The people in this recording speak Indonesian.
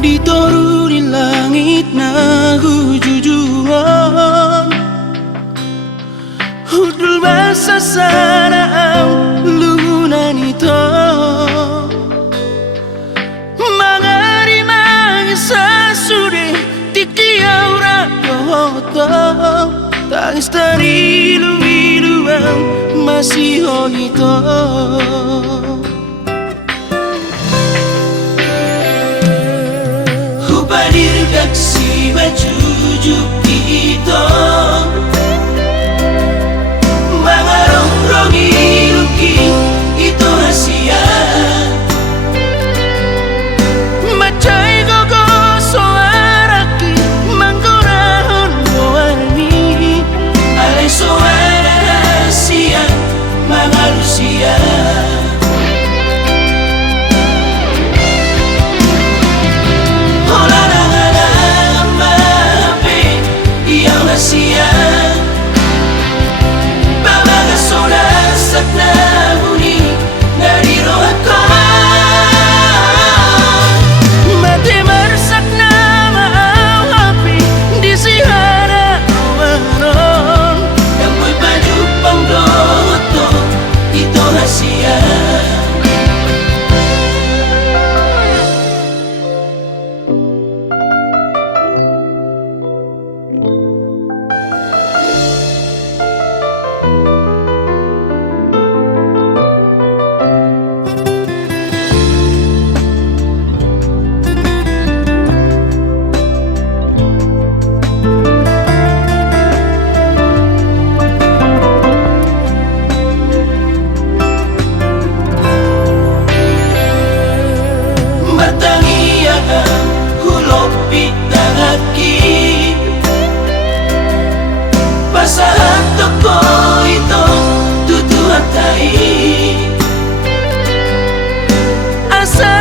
Dituruni langit na hujujuan, hudul basa sana ang lunan ito. Mangari mangisa suri tikiaw rayoto, tangis dari ilu-ilu ang masiho ito. Hubalir si bajujuk ito, mga rongrong iluki ito hasia. Macay gogo soaraki manggurahon goarmi, alay soara hasia mga lusia. Pasahan toko ito tutuhan tayo asa